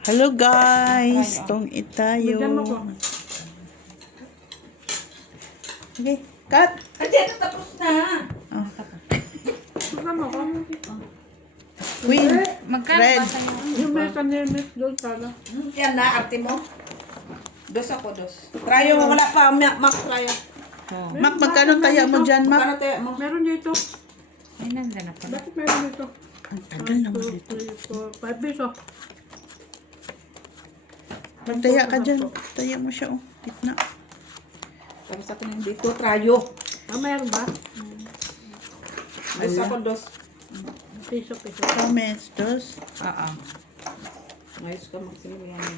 Hello guys, tong itayo. Bigyan mo ko. Okay, cut. Kasi tapos na. Bigyan mo ko. Queen, Magkano red. ba sa'yo? Yung may kanimit doon sana. Yan na, arte mo. Dos ako, dos. Trayo, wala pa. Mac, trayo. Mac, magkano taya mo dyan, Mac? Magkano tayo mo? Meron dito. Ay, nandun na pala. Bakit meron dito? Ang tagal naman 2, dito. 3, 4, 5 piso. Magtaya ka dyan. Taya mo siya, oh. Gitna. Tapos ako na dito, trayo. Meron ba? Dos ako, dos. Piso. Comments, dos. Oo. Ngayos ka, Maxine. Yan.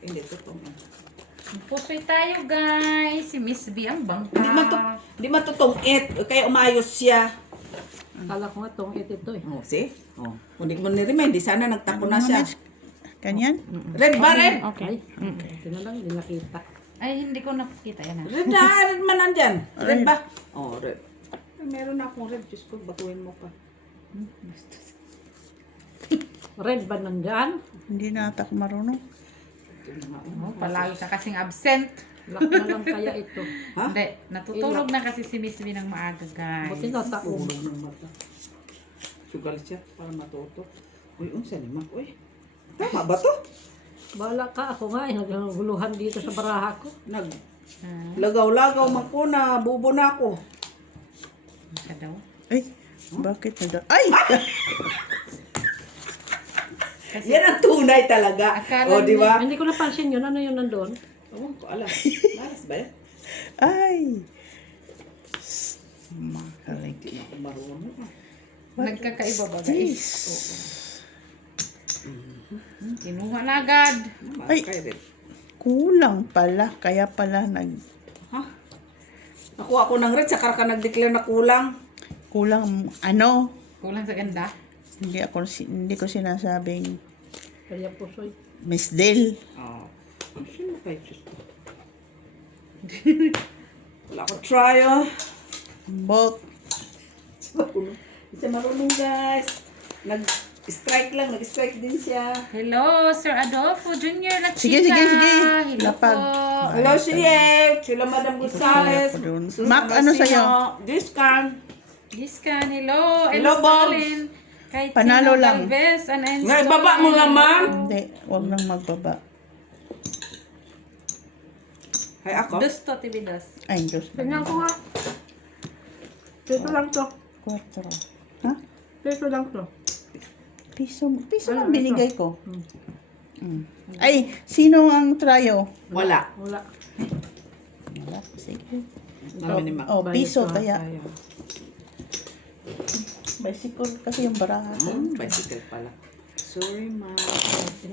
Hindi, ito po. Pusoy tayo, guys. Si Miss B ang bangka. Hindi man to tungit. Kaya umayos siya. Kala ko nga itong ito eh. Oh, see? Oh. Kung di mo ni-remind, di sana nagtapo na siya. Ganyan? Red ba, red? Okay. Ito na lang, hindi nakita. Ay, hindi ko nakikita yan. Red na, red man nandyan. Red ba? Oh, red. Ay, meron na akong red. Diyos ko, batuin mo pa. Red ba nandyan? Hindi na ata ako marunong. Oh, palagi ka kasing absent. Lock na lang kaya ito. Ha? Hindi, natutulog na kasi si Miss B ng maaga, guys. Buti na taong. Ulog ng mata. Sugal siya para matuto. Uy, unsa ni Mac? Uy, tama ba to? Bala ka, ako nga, naguluhan dito sa baraha ko. Lagaw-lagaw man ko na, bubo na ako. Ka daw. Ay, bakit na Ay! Yan ang tunay talaga. Akala O, di ba? Hindi ko napansin yun. Ano yun nandun? Ewan ko, alam. Malas ba yan? Ay! Makalig. Hindi na ako marunong. Nagkakaiba ba, guys? Jeez. Kinuha na agad. Ay. Kay red. Kulang pala. Kaya pala Ha? Nakuha ko ng red, saka ka nag-declare na kulang. kulang ano? Kulang sa ganda. Hindi ko sinasabing Kaya pusoy. Miss Del. Oo. Sino kayo, Diyos ko? Wala ko trial. Both. Hindi siya marunong, guys. Nag-strike din siya. Hello, Sir Adolfo Jr. La Sige. Hello Lapag. po. Hello, siya. Sila Madam Gonzales. Ako doon. Susan Mac, ano Garcia, sa'yo? Discan. Giskan, hello. Hello, And Bobs. Stalin. Kay Panalo Tino lang. Galvez, and Ngay, baba mo naman. Hindi. Huwag nang magbaba. Hay ako. Dos to, tibidos. Ay, Diyos. Tingnan ko nga. Piso lang to. 4. Ha? Piso lang to. Piso ang binigay ko. Ay, sino ang tryo? Wala. Wala. Wala. Sige. Namin ni Mac. Oh, piso Bayad taya. Ayaw. Bicycle kasi yung baraha. Bicycle pala. Sorry, Ma.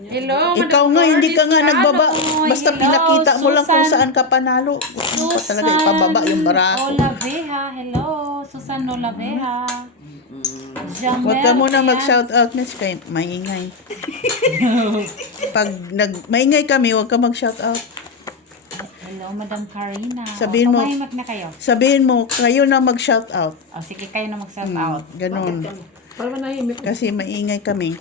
Hello, Ikaw Madam nga, hindi ka nga Lourdes nagbaba. Canoy. Basta Hello, pinakita mo lang kung Susan. saan ka panalo. Gusto mo pa talaga ipababa yung baraha. Olaveja, hello. Susan Olaveja. Jamel. Huwag ka muna Kaya- mag-shoutout, Miss. Kaya maingay. Pag maingay kami, huwag ka mag-shoutout. Hello, Madam Karina. Sabihin mo- Tumahimik na kayo. Sabihin mo, kayo na mag-shoutout. O, sige, kayo na mag-shout out. Ganon. Para manahimik. Kasi maingay kami.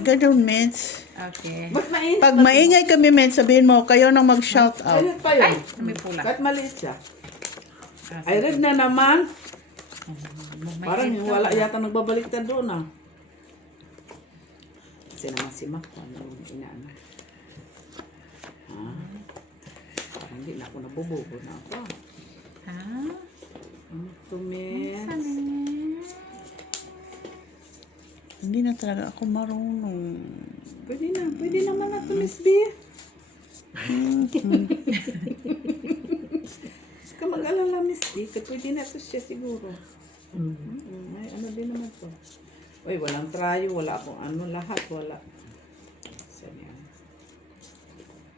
Ganon, Miss. Okay. Ba't mainit? Pag maingay kami, Miss, sabihin mo, kayo na mag-shoutout. Ayun pa yun. May pula. Kahit maliit siya. Ah, Ay, red na naman. May Parang red wala ka. yata nagbabaliktad doon ah. Kasi naman si Mac, ano yung inaano. Parang hindi na ako nabububo na ako. Ha? Tumis. Saan eh? Hindi na talaga ako marunong. Pwede naman na tumis, B. Ka mag-alala, Miss B. Pwede na ito siya siguro. Ay, ano din naman to. Uy, walang trayo, wala akong ano, lahat, wala. Saan yan?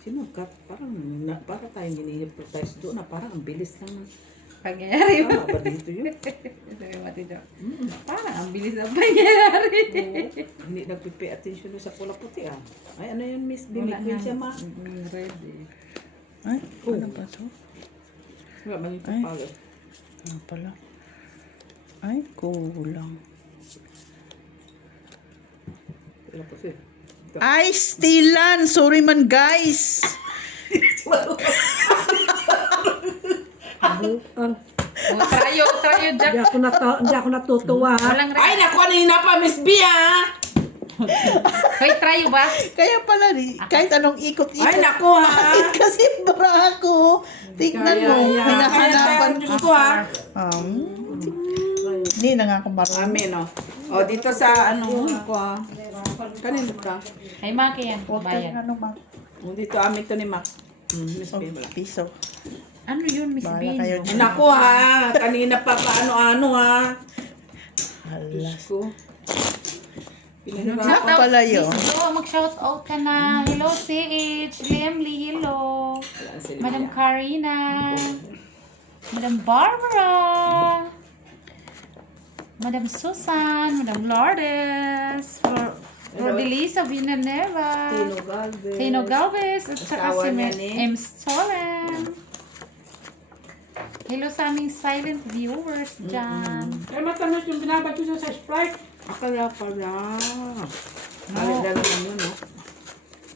Sino ka? Para tayong hini-hypnotize doon na parang ang bilis lang. Pangyayari mo. Tama ba dito yun? Sabi mo, Tito. Parang ang bilis ang pangyayari. Hindi nagpipi attention doon sa pula puti ah. Ay, ano yun, Miss B? Wala Liquid nga. siya, Ma. Red eh. Ay, ano ba to? Wala ba yung Ay. kapagod? Ano pala? Ay, kulang. Tapos eh. Ay, stilan. Sorry man, guys. Ang, Oh, trayo, Jack. hindi ako natutuwa. ha? Walang Ay, naku, kanina pa, Miss B, ah! Hoy, trayo ba? Kaya pala, kahit anong ikot-ikot. Ay, naku, ha? Kasi bra ko. Tignan mo. Kaya, Hinahanapan Diyos ko, ha? Hindi na nga ako marunong. Amin, oh. O, dito sa, ano, ko, ah. Kanino ka? Kay Maki yan. Huwag kang Bayan. ano, ma. O, dito, amin to ni Mac. Miss Oh, B, wala. piso. Ano yun, Miss Bahala Bean? kayo Ay, dyan. naku, ha? Kanina pa, paano-ano, ha? Diyos ko. Pinahirapan. Ako pala yun. Miss Jo, mag-shout out ka na. Hello, CH. Liam Lee, hello. Wala na si Madam Lydia. Karina. Madam Barbara. Madam Susan. Madam Lourdes. Rodelisa Villanueva. Tino Galvez. Tino Galvez. At saka Asawa si niya ni- M. Stolen. Hello sa aming silent viewers dyan. Kaya matamis yung binabato siya sa Sprite. Akala pala. Balik na naman yun, no?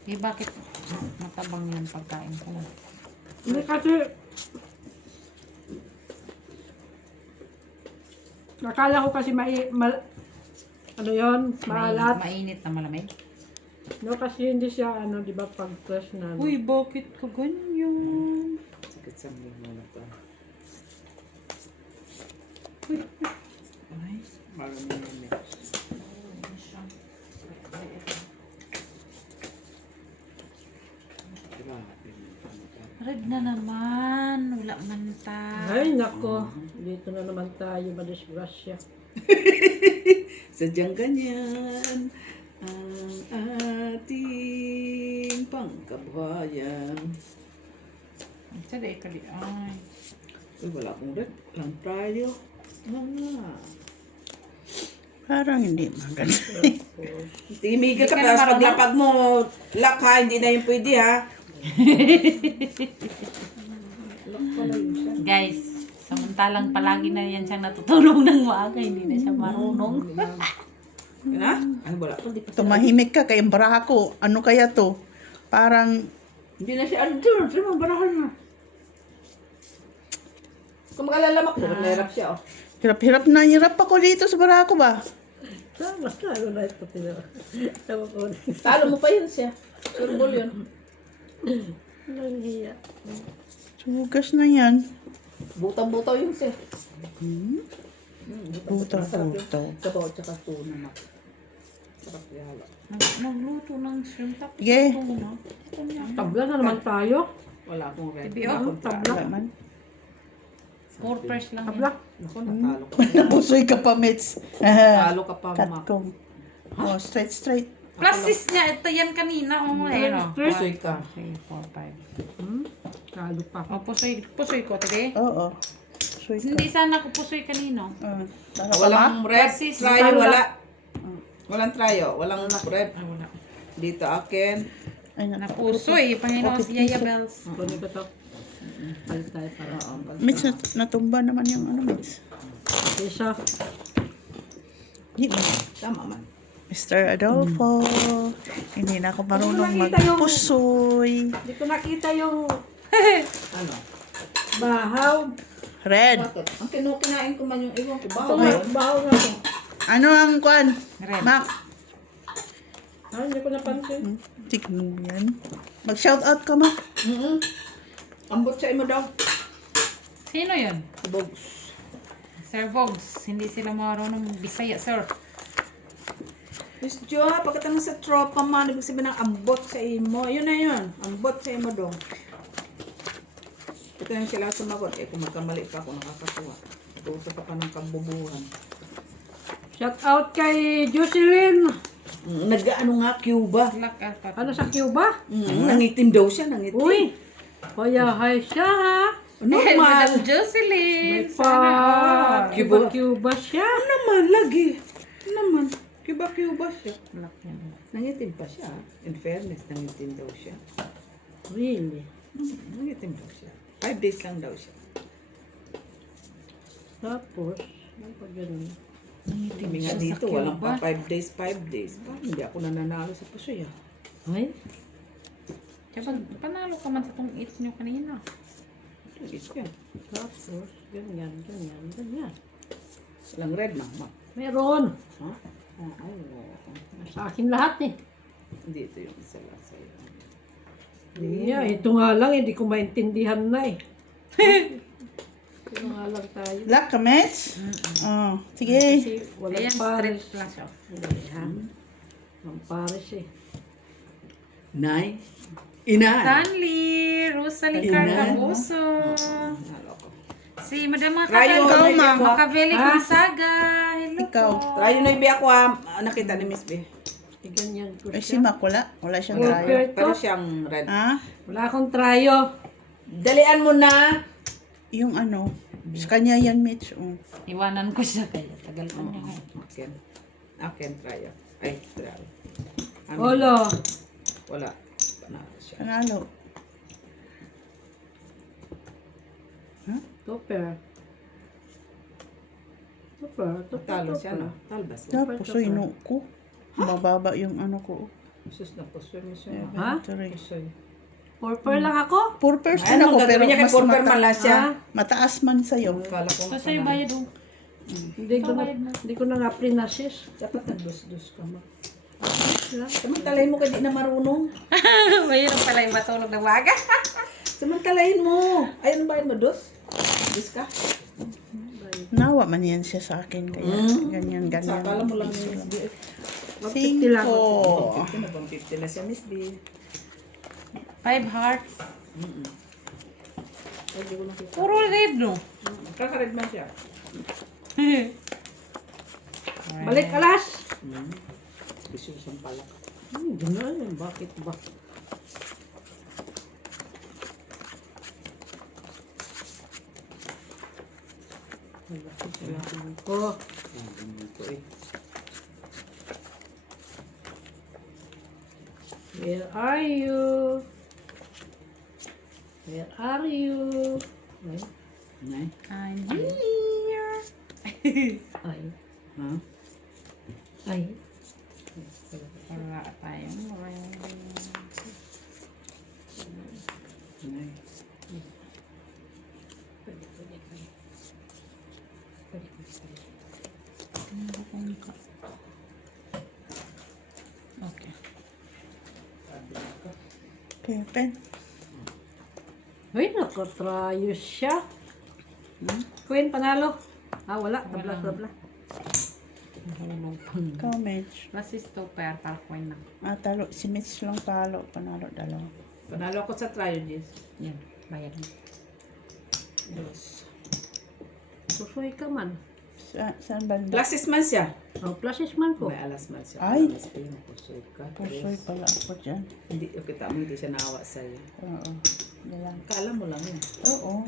Eh, bakit matabang yung pagkain ko? Hindi kasi... Akala ko kasi ano yun? Maalat. Mainit na malamig. No, kasi hindi siya, di ba, pag-press na. Bakit ka ganyan? Sakit sa mga na to. Ay, marami na yun, eh. Red na naman. Wala man ta. Ay, nako. Dito na naman tayo, madisgrasya. Sadyang ganyan ang ating pangkabuhayan. Sada ikali. Ay. Uy, wala akong red. Lang tayo. Parang hindi maganda. Timigil ka Hindi ka pa. na marunong? Paglapag mo, lak ha. Hindi na yung pwede ha. Guys, samantalang palagi na yan siyang natutulog ng maaga. Hindi na siya marunong. Yan ha? Ay, wala. Tumahimik ka kay bra ko. Ano kaya to? Parang, Hindi na siya. Ano dyan? Sino mo barahan na? Kung makalalamak, hirap siya oh. hirap-hirap na hirap ako dito sa bra ko ba? Tama, talo na ito. Tama ko. Talo mo pa yun siya. Surbol yun. Nangiya. Sugas na yan. Butaw-butaw yun siya. Butaw-butaw. Sabaw tsaka tuna na. Sarap yala. Nagluto ng shrimp tapos Sige. tuna. Tabla na naman tayo. Wala akong red. Bibi, Wala oh. akong talo. Wala man. 4 pairs lang Tabla. yan. Naku, natalo ka. Napusoy ka pa, Mitz. Talo ka pa, Cut Mac. kong. Oh, straight. Plus sis niya. Ito yan kanina. Oh, ayun o. Pusoy ka. 3, 4, 5. Talo pa. Oh, pusoy ko. Tige. Oo. Pusoy ka. Hindi sana ako pusoy kanino. Talo ka ba? Walang red. Sis, Tryo, talo wala. Walang tryo. Walang red. Ay, wala. Dito akin. Ay, Napusoy. Panginoon si Yaya Bells. Kunin ko to. Palit tayo para. Mitz, natumba naman yung ano, Mitz. Isa. Hindi ba? Tama man. Mr. Adolfo, hindi na ako marunong Nakita yung- magpusoy. Hindi ko nakita yung Ano? bahaw. Red. Bakit? Ang kinukinain ko man yung iwan ko. Ito Bawa nga, yun. bahaw nga to. Ano ang kwan? Red. Mac, Ay, hindi ko napansin. tignan mo yan. Mag-shoutout ka, Mac. Ambot sa imo daw. Sino yun? Bogs. Sir Vogs. Hindi sila marunong Bisaya, sir. Miss Jo, pagkatapos sa tropa man, ibig sabihin ng ambot sa imo. Yun na yun. Ambot sa imo daw. Ito yung sila sumagot. Eh, kung magkamali pa ako, nakakatuwa. Tuto pa ka ng kabubuhan. Shout out kay Jocelyn. Nag-ano nga, Cuba. Black alpaca. Ano sa Cuba? Nangitim daw siya, nangitim. Uy! Kaya hi siya ha. Normal. Madam Jocelyn. May pa. Cuba. Cuba siya. Ano naman, lagi. Ano naman, Cuba siya. Black yan. Nangitim pa siya. In fairness, nangitim daw siya. Really? Nangitim daw siya. 5 days lang daw siya. Tapos, ano pa ganun? Kami nga dito, walang pa 5 days, 5 days. Parang hindi ako nananalo sa pusoy, ah. Ay, Kaya panalo ka man sa tong eat nyo kanina. Ito yan. tapos, ganyan, ganyan, ganyan. Walang red, mama. Meron. Ha? Ay, oo. Sa akin lahat eh. Hindi, ito yung isa lang sa'yo. Yeah, ito nga lang, hindi ko maintindihan na eh. Ito nga lang tayo. Black ka, Mitch? Oh, sige. Kasi walang Ayan, pares. straight flash off. Hindi ha. Walang pares eh. Nay? Ina! Stanley, Rosalie Carcaboso. Nanalo ko. Si Madam Rayo, Ikaw, may ma'am. biyak ko. Macaveli Gonzaga. Hello Ikaw. po. Rayo na ibiyak ko, nakita ni Miss B. Eh, ganyan ko Eh, si siya. Mac, wala. Wala siyang Wala. trayo. Pero siyang red. Ha? Wala akong trayo. Dalian mo na! Yung ano, sa kanya yan, Mitch. Oh. Iwanan ko siya kaya tagal pa niya. Akin. Akin, tryo. Ay, tryo. Olo. Wala. Panalo siya. Panalo. Topper. Topper. Topper. Talo siya, no? Talbas. Tapos, so, ino ko. Mababa yung ano ko. Sus na pusoy mo siya. Ha? Pusoy. Purper lang ako. 4% Ano ako, pero gagawin niya kay mas Purper mala siya? mataas man sa'yo. Kala ko So sa'yo bayad o. Hindi ko na nga prinasis. dapat nagdus-dus ka mo. Lang. Samantalahin mo ka di na marunong. Mahirap pala yung matulog ng waga. Samantalahin mo. Ayun ba yun mo, dus? Dus ka? Nawa man yan siya sa akin. Kaya ganyan, ganyan. Sakala mo lang yung Miss B. 150 lang. 5. 50 na bang 50 na siya, Miss B. 5 hearts. Hindi ko nakita. Puro red no. Kakared man siya. Balik alas. Isus ang palak. Ganun. Bakit ba? Ko. Ito eh. Where are you? Where are you? Ay. Nay? I'm here. Ay. Ha? Ay. Wala tayong red. Nay. Okay. Okay, pen. Uy, nakatrayo siya. Queen, panalo. Ah, wala. Tabla, tabla. Ikaw, Mitch. Plus is to pair coin na. Talo. Si Mitch lang talo. Panalo, dalawa. Panalo ako sa trial, Jess. Yan. Bayad mo. Dos. Susoy ka man. Saan banda? Pluses man siya. Oh, pluses man ko. May alas man siya. Ay. Miss B, pusoy ka. Pusoy Tres. pala ako dyan. Hindi, kita mo, hindi siya naawa sa'yo. Oo. Yan. Kala mo lang yun. Oo.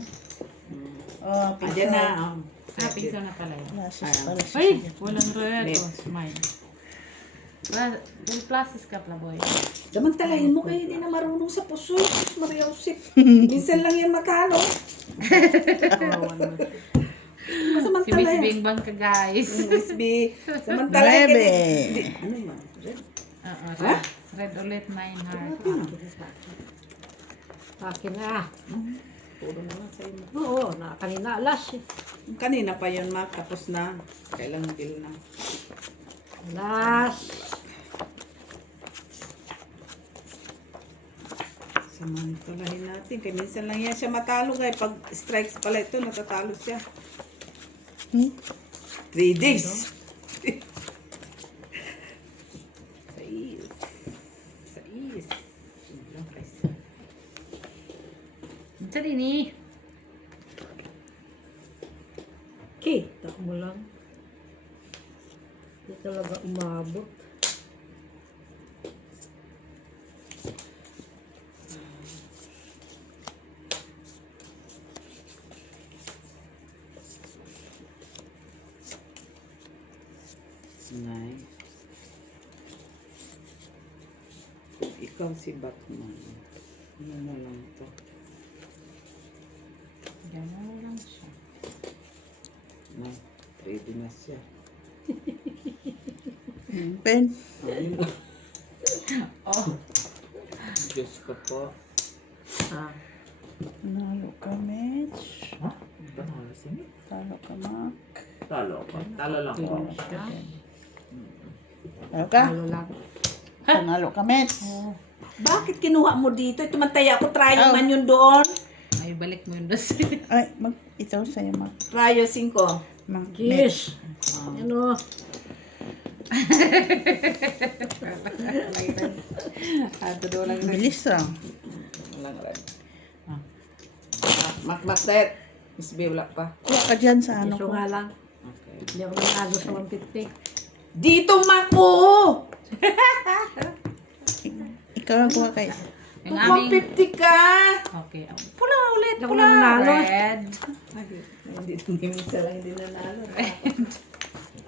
Oh, Andiyan na. Ah, piso na pala yun. Lasis pala siya. Ay! Walang red. Net. Oh, smile. Wala, yung pluses ka pala boy. Samantalahin mo kayo, hindi na marunong sa pusoy. Maria Josep. Minsan lang yan matalo. Si Miss Samantalahin. Bing Bang ka guys. Miss B. Samantalahin ka Nuebe. din. Ano yun? Red? Red. Red ulit 9 heart. Akin na. Puro na lang sa'yo. Oo, na kanina alas eh. Kanina pa yun, Mac. Tapos na. Kailang bill na. Alas. Samantalahin natin. Kaya minsan lang yan siya matalo. Kaya pag strikes pala ito, natatalo siya. 3 days. Sais. Sais. Sali ni. Kita mo lang. Hindi talaga umabot. Nay. Ikaw si Batman. Ano na lang to? Gano'n lang siya. Na, ready na siya. Pen. Oh. Diyos ko po. Ah. Nalo ka, Mitch. Ha? Banalo si Mitch. Talo ka, Mac. Talo ko. Talo lang ko. Talo ka. Ano lang. Panalo ka, Mitch. Bakit kinuha mo dito? Tumantaya ako. Try Oh. man yun doon. Ay, balik mo yun dos. Ay, ito sa'yo, Mac. Try 5. Mac. Mitch. Yes. Ano? Ato daw lang. Bilis lang. Walang red. Makmakset. Miss B, wala pa. Wala ka dyan sa ano Iso ko. nga lang. Okay. Hindi ako nanalo sa 150. Dito, Mako! Ikaw ang kuha kay. Yung aming... 150 ka! Okay. Pula ulit. Hindi ako Pula. nanalo. Red. Hindi, minsan lang hindi nanalo.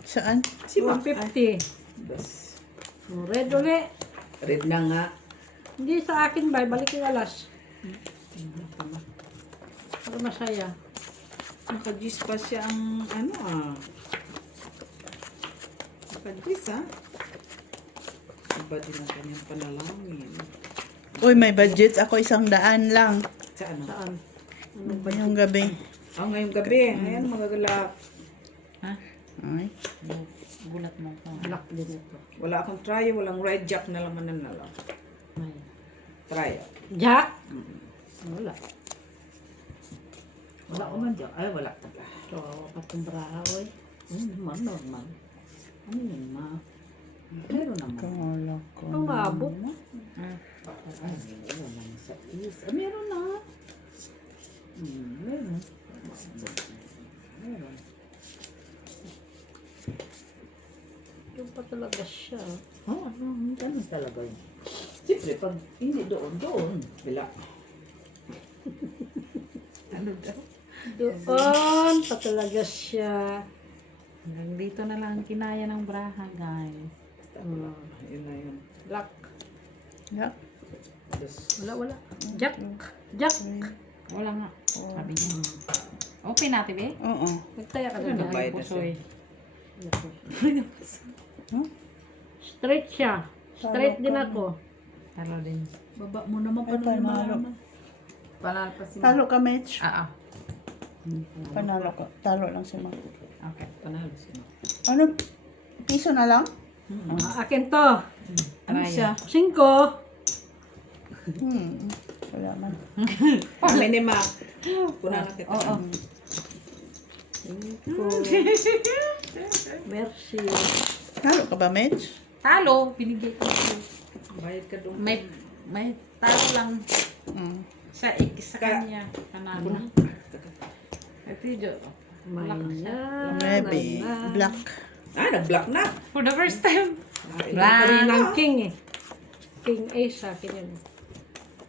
Saan? Si Mac. 150. Bas. Red uli. Red na nga. Hindi sa akin ba? Balik yung alas. Para masaya. Naka-juice pa siya ang ano Naka-juice Iba din ang kanyang panalangin. Uy, may budget. Ako 100 lang. Sa ano? Saan? Yung gabi. Ngayong gabi. Ayan, magagalap. Ha? Ay. Gulat mo ko. Black din ito. Wala akong try. Walang red jack na lang mananalo. Ay. Try. Jack? Wala. Wala ko man jack. Ay, wala talaga. So, katong braha, oy. Normal. Ano yun, ma? Meron naman. Kala ko. Ang maabot. Ay, wala naman sa is. Meron na. Meron. Meron. Yung pa talaga siya. Ganun talaga yun. Siyempre, pag hindi doon. Bila. Ano daw? Doon pa talaga siya. Hanggang dito na lang ang kinaya ng braha, guys. Yun na yun. Black. Yeah. Wala. Jack. Jack. Wala nga. Sabi niya. Open natin, be. Oo. Nagtaya ka Ano na ba? Bayad na Pusoy. Straight siya. Straight din ako. Talo din. Baba mo naman Ay, panalo. Panalo pa si Talo ka, Mitch. Ah. Panalo ka. Talo lang si Mac. Okay. Panalo si Ma. Ano? Piso na lang? Akin to. Ano siya? 5. Wala man. Kami ni Ma. Puna na kita. Oo. Merci. Talo ka ba, Mitch? Talo. Binigay ko. Bayad ka doon. May talo lang sa kanya. Kanano. Ito yung Maybe. Black. Nag-block na. for the first time. Rin Black. ng king eh. King ace sa akin yun.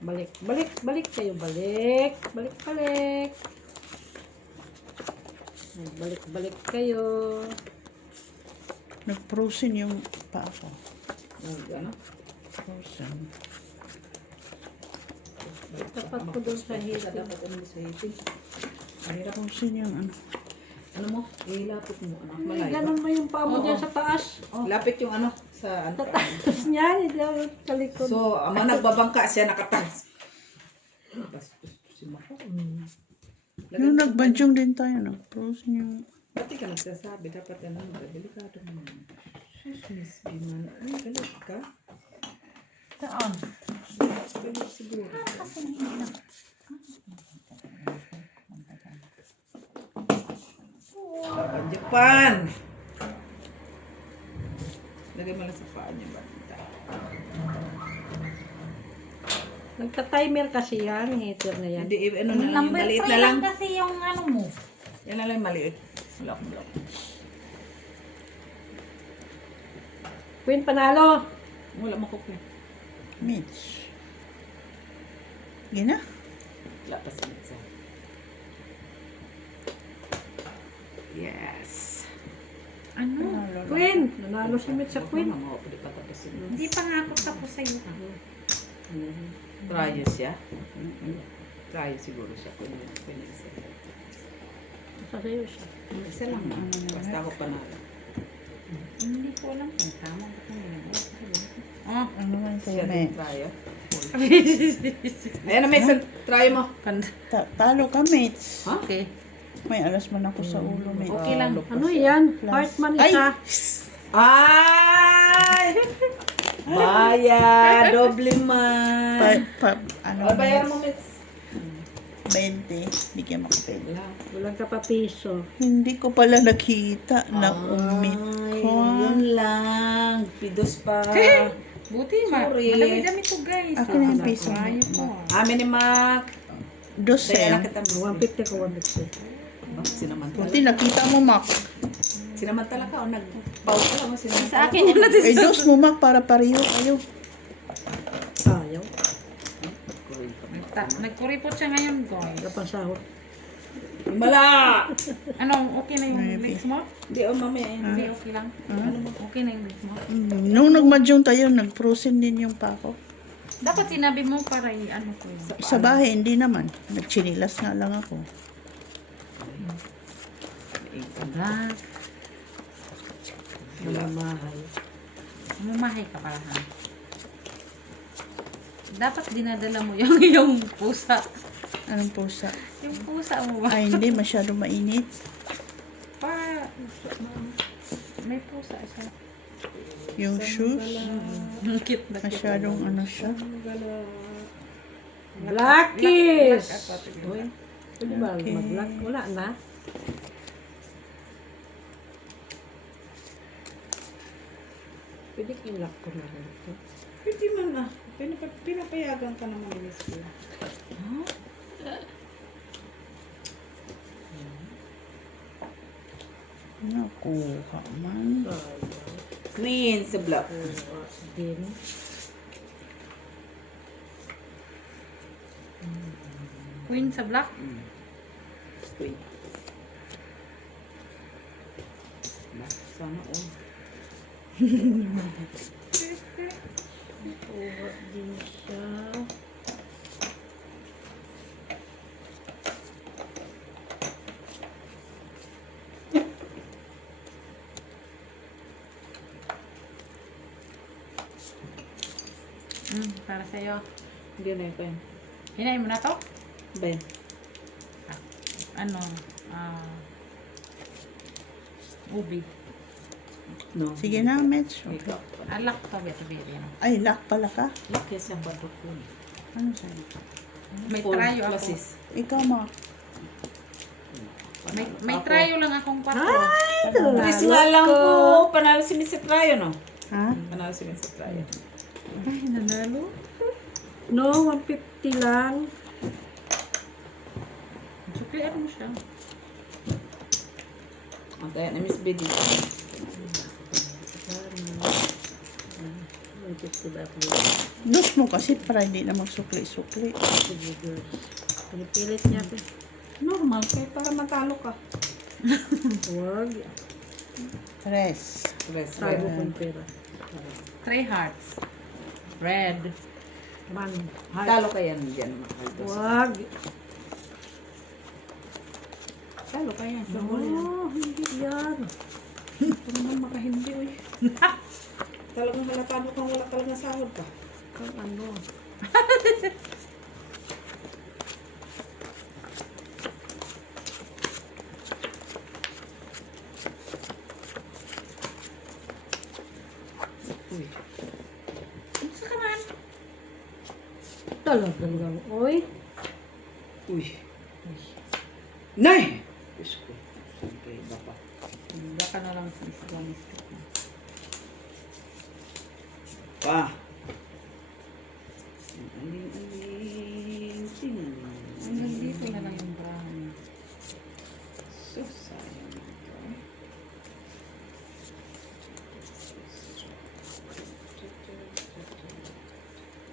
Balik kayo. Balik kayo. Nag-frozen yung paa ko. Ano? Frozen. Tapat ko doon sa hit. Dapat ano sa hitin. Frozen yung ano. Ano mo? Ilapit mo. Ano? Ay, Malayo. ganun mo yung paa mo dyan sa taas. Lapit yung ano sa ano. Tapos niya, hindi ako sa likod. So, nagbabangka siya nakatas. Bastos si Mako. Yung nagbanjong din tayo, no? Frozen yung... Pati ka nagsasabi, dapat ano, delikado mo. Sus, Miss Biman. Ay, galit ka? Saan? Galit siguro. Japan! Lagay mo lang sa paa niya ba? Nagka-timer kasi yan, heater na yan. Hindi, ano na lang, yung Number maliit 3 na lang. lang kasi yung ano mo. Yan na lang yung maliit. Wala akong block. Queen, panalo. Wala makukuha. Mitch. Gina? Wala pa si Mitsa. Yes. Ano? Queen. Nanalo si Mitch sa Queen. Mga pwede pa tapusin. Hindi pa nga ako tapos sa'yo. Try siya. Try siguro siya. Kung isa. Sa sayo siya. Isa lang. Basta ako panalo. Hindi ko alam kung tama ba kung Oh, Ano man sa'yo, Siya may. din tryo. Ayan na, may try mo. Talo ka, mates. Ha? okay. May alas man ako sa ulo, mates. Okay lang. Ano yan? Heart man Ay! isa. Ay! Baya, doble man. Ano, O, bayaran mo, Mitz. 20. Bigyan mo ko 20. Walang kapapiso. Hindi ko pala nakita na umit Ay, ko. yun lang. Pidos pa. Buti Sorry. madami-dami to guys. Akin na yung piso. Ayun po. Amin ni Mac. Dose. Kaya nakita mo. 150 ko 150. Sinamantala. Buti nakita mo, Mac. Sinamantala ka o nag-pause ka lang mo sinamantala. Sa akin yun natin. Eh, dose mo, Mac, para pareho kayo. Ayaw. Nagkuripot siya ngayon guys. Wala pang sahod. Mala! Ano, okay na yung Maybe. legs mo? Hindi, o mamaya. Hindi, okay lang. Okay na yung legs mo. Nung nag-mahjong tayo, nag-frozen din yung pako. Dapat sinabi mo para ano ko yun. Sa bahay, hindi naman. Nagchinilas nga lang ako. Black. Wala mahal. Mamahay ka pala ha. Dapat dinadala mo yung iyong pusa. Anong pusa? Yung pusa mo ba? Ay, hindi. Masyado mainit. Para may pusa siya. Yung shoes, Ang cute na cute. masyadong ano siya. Blackies! Uy. Pwede ba Okay. mag-black? Wala na. Pwede i-lock ko na rin ito. Pwede man ah. Pinapayagan ka naman ni Miss Bill. Nakuha man. Queen sa black. Din. Queen sa black. Queen. Sana all. Kuha din siya. Para sa'yo. Hindi na yun. Hinayin mo na to? Ben. Ano? Ubi. No. Sige na, Mitch. Okay. Makeup. Alak to, bete-bete. Ay, lock pala ka. Laki siya ba ito? Ano sa'yo? May trayo ako. Classes. Ikaw, ma. May trayo lang akong kwarto. Chris nga lang po. Panalo si Miss Trayo, no? Ha? Panalo si Miss Trayo. Ay, nanalo. No, 150 lang. Suklian mo siya. Ang kaya na Miss Biddy. 150 ba ako? Dose mo kasi para hindi na magsukli-sukli. Sige, girls. Pinipilit niya ito. Normal. Kaya para matalo ka. Huwag. Tres. Rest. Tago kong pera. 3 hearts. Red. Man. Talo ka yan dyan. Huwag. Talo ka yan. Sa huli yan. Oh, hindi yan. Ito naman makahindi, uy. Talagang halatado kang wala talagang sahod ka. Kang ano. Uy. Isa ka man. Talagang lang. Oy. Uy. Nay! Diyos ko. Okay, baka. Baka na lang sa isa lang. Pa. Aling-aling. Tingnan mo. Hanggang dito na lang yung brown. So, sayang ito.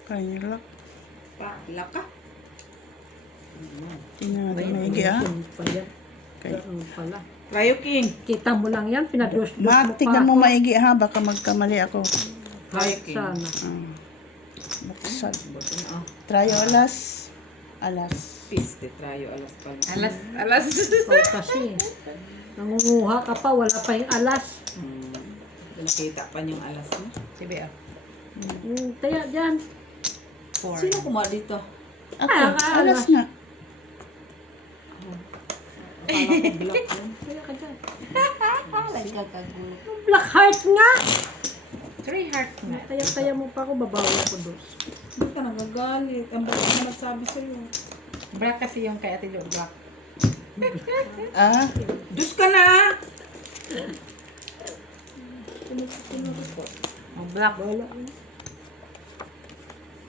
Kaya lock. Pa, laka. Tingnan natin maigi, ha? Yun pa yan. Okay. Ganun pala. Rayo King. Kita mo lang yan. Pinadus-dus mo Ma, pa tingnan mo ako. maigi, ha? Baka magkamali ako. Kahit sana. Buksan. Buto na, oh. Trayo alas. Alas. Piste, trayo, alas pala. Alas. Ikaw kasi. Nangunguha ka pa. Wala pa yung alas. nakita pa yung alas mo. Sige, ah. Taya dyan. 4. Sino kumuha dito? Ako, Ah, alas nga. Akala ko black yun. Taya ka dyan. Lagi ka kagulo. Black heart nga! 3 hearts nga. Taya mo pa ako, babawi ako dos. Hindi ka nagagalit. Ang bakit na nagsabi sa'yo. Black kasi yung kay Ate Jo, black. Ah, Dus ka na! Oh, black. Wala.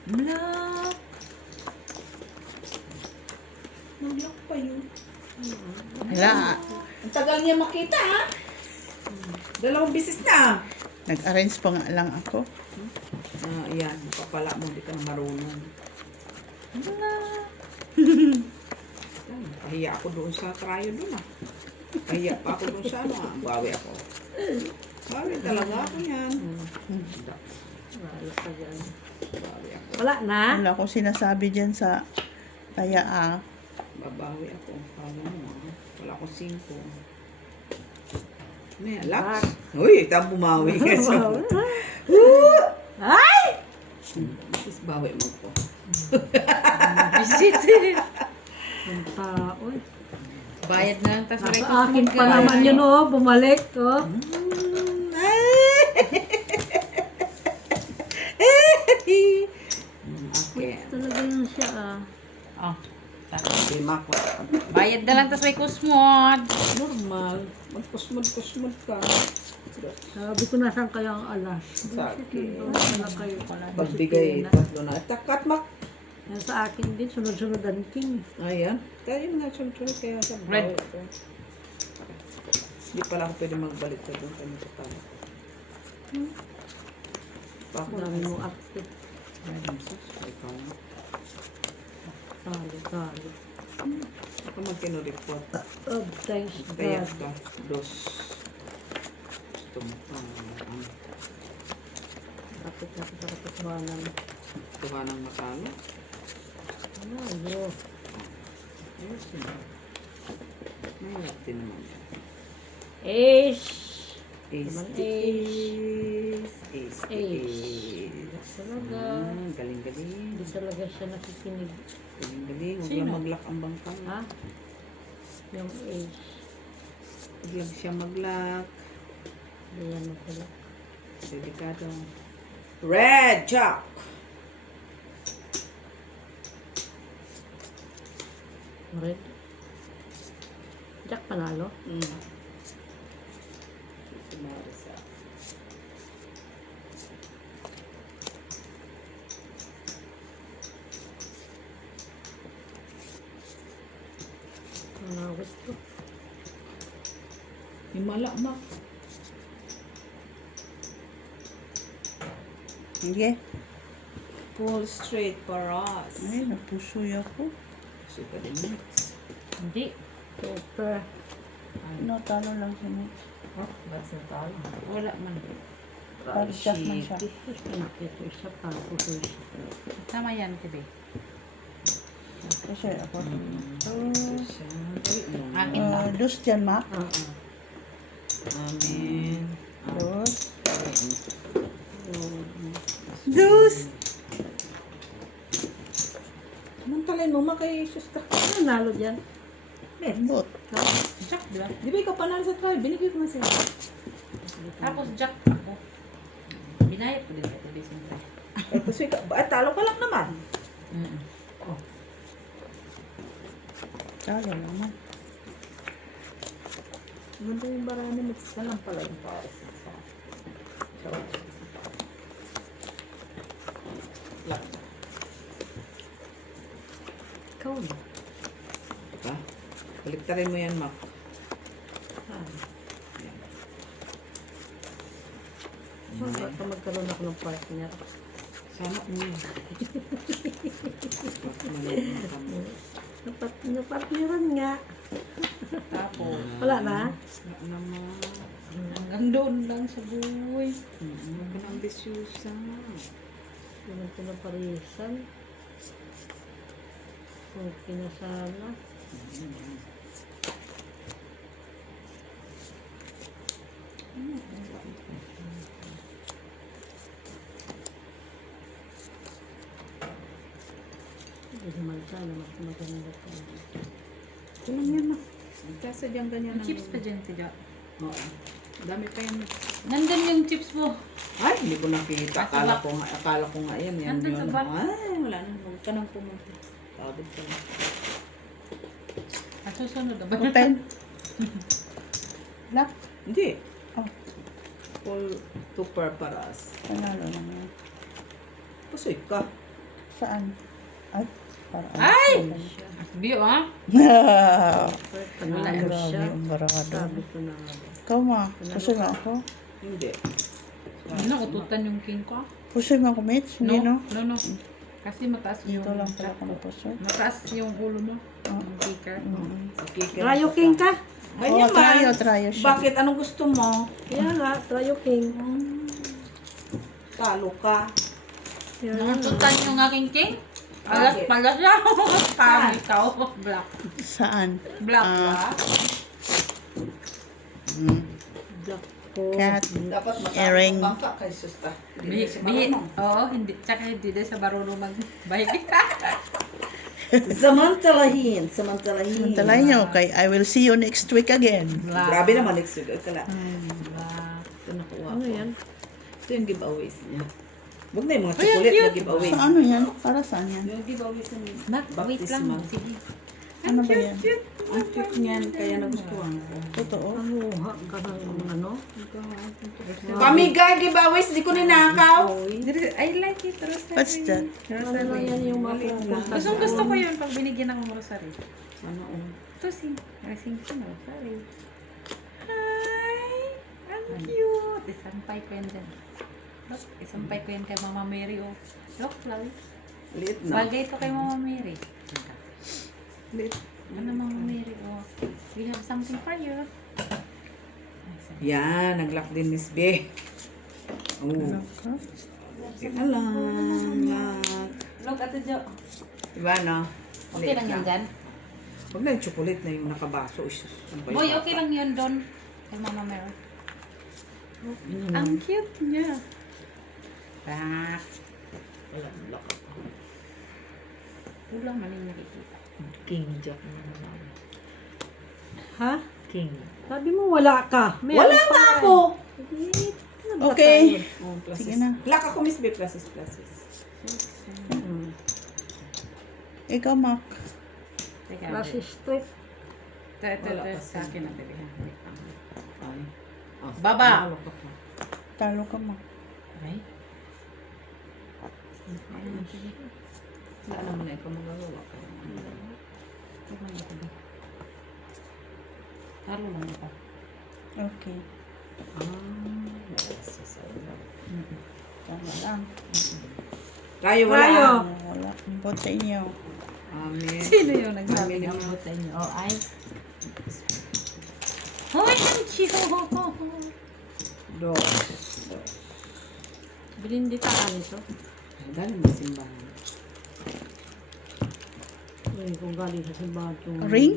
Black. Nag-block pa yun. wala. Ang tagal niya makita, ha? 2 bisis na. Nag-arrange pa nga lang ako. Ayan. Papala mo. Hindi ka na marunong. Pahiya ako doon sa tryo doon, ah. Pahiya pa ako doon sa ano, ah. Bawi ako. Bawi talaga ako yan. Wala ka dyan. Bawi ako. Wala na? Wala akong sinasabi dyan sa taya ah. Babawi ako. Paano mo, ah. Wala akong 5. May alak. Uy, ito bumawi ka siya. Ay! Tapos bawi mo ko. Visit. Ang tao. Bayad na lang. Tas Nasa akin pa naman yun, oh. Bumalik, oh. Okay. Talaga yun siya, ah. Oh. Lima ko. Bayad na lang. Tas may kusmod. Normal. Magkusmod-kusmod ka. Sabi ko nasaan kaya ang alas. Sa akin. Wala kayo. Pagbigay, tatlo na. Takat mak. Yan sa akin din, sunod-sunod ang king. Ayan. Tayo nga sunod-sunod kaya sa Red. bawi ko. Hindi pala ako pwede magbalik sa doon kanya sa tala. Ang dami mo active. Ikaw na. Talo. Ako magkino-report. Oh, thanks Kaya God. ka. Dos. Gusto mo pa. Kapit na sa kapitbahanan. Tuha ng matalo. Ay, bro. Ayos yun. Mahirap din naman. Ace! Ace. Naman Ace. Ace. Ace. Talaga. Galing-galing. Hindi talaga siya nakikinig. Galing-galing. Huwag Sino? lang maglak ang bangkang. Ha? Yung ace. Huwag lang siya maglak. Hindi yan mo pala. Delikado. Red Jack! Red. Jack panalo. Si Marisa. Manawit ko. Himala, mak. Sige. Pull straight for us. Ay, napusoy ako. Suka din mix. Hindi. Super. No, talo lang si Mix. Ba't sa talo? Wala man. Pag-jack man siya. Ito isa pa. Puso isa. Tama yan, Tibe. Kasi ako. Akin na. Dos dyan, Mac. Amen. Dos. Dos. Samantalin mo, makay Jesus ka. Ano nalo dyan? Bot. Jack, di ba? Di ba ikaw panalo sa trial? Binigay ko na sa'yo. Tapos Jack ako. Binayad ko din ito. Siyempre. Ito siya. Talo ka lang naman. Talo naman. Ganda yung barani. Mix ka lang pala yung pares. Ikaw na. Diba? Baliktarin mo yan, Mac. Baka magkaroon ako ng partner. Sana uwi. Napartneran nga. Tapos, Wala na? Wala naman. hanggang doon lang sa buhay. Huwag ka ng bisyusa. Hindi ko na parisan. Okay na sana. Hindi man sana mas maganda pa. Kulang yan na. Kasi diyan ganyan May chips pa dyan, Tidya. Oo. Dami pa yan. Nandun yung chips mo. Ay, hindi ko nakita. Ah, sa Akala ko nga yan. Yan Nandun yun. sa bar. Ay, wala na. Huwag ka nang pumunta. Pagod ka na. At susunod na ba? Open. Lock. Hindi. Oh, Full to purpose. panalo lang yan. Pasoy ka. Saan? Ay, para. Ay! Bio, ah. Panalo siya. Grabe, ang barado. Sabi ko na nga. Ikaw ma, pusoy mo ako. Hindi. Ano, ututan yung king ko. Pusoy mo ako, Mitch? Hindi, no? No. Kasi mataas yung... Ito lang pala ako pusoy. Mataas yung ulo mo. Yung kicker. Okay, Trayo king ka? Oo, tryo siya. Bakit? Anong gusto mo? Kaya nga, Trayo king. Talo ka. Kaya nga. Ututan yung aking king. Bakit? Palas lang. Parang ikaw. Black. Saan? Black ba? Black ko. Cat. Dapat Earring. bangka kay susta. Oo, hindi. Tsaka hindi din sa marunong mag-bike. Samantalahin. Samantalahin. Talay nyo, kay I will see you next week again. Grabe naman next week. Kala. Black. Ito nakuha Ano ko. yan? Ito yung giveaways niya. Huwag na yung mga chocolate na giveaways. So, ano yan? Para saan yan? Yung giveaways na Nak, wait lang. Baptismal. Sige. Ano ba yan? Ang cute niyan, kaya nagustuhan ko. Totoo. Panguha ka ng ano? Pamigay, giveaways, di ko ninakaw. I like it, Rosary. What's that? Ano na yan yung mga pupunta Gusto ko yun pag binigyan ako ng Rosary. Ano? Ito sing ko na Rosary. Hi! Ang cute! Isampay ko yan dyan. Look, isampay ko yan kay Mama Mary. Oh. Look, Flawi. Liit na. Bagay ito kay Mama Mary. Liit. Ano Mama Mary? Oh. We have something for you. Yan, nag-lock din Miss B. Oh. Teka lang. Lock. Look, Ate Jo. Diba, no? Okay lang yan dyan. Huwag na yung chocolate na yung nakabaso. Isus, ano ba yun? Boy, okay lang yun doon. Kay Mama Mary. Ang cute niya. Ah, Wala, lock ako. kulang man yung nakikita. King Jack na naman. Ha? King. Sabi mo wala ka. Meron Wala pa na yan. ako! Okay. Oh, pluses. Sige na. Lock ako, Miss B. Pluses. Ikaw, Mac. Teka, Plus strict. ito, Wala pa sa akin na tabi. Ay. Oh, Baba. lock ako. Talo ka, Mac. Ay. Wala naman na ikaw magagawa ka. Talo lang ito. Okay. Tama lang. Rayo, wala. Rayo. Wala. Impot sa inyo. Amen. Sino yung nagsabi Amen. ng abot sa inyo? Oh, ay. Hoy, ang cute! Dos. Bilhin di ka nito. Galing na simbahan. Ay, kung galing sa simbahan itong... Ring?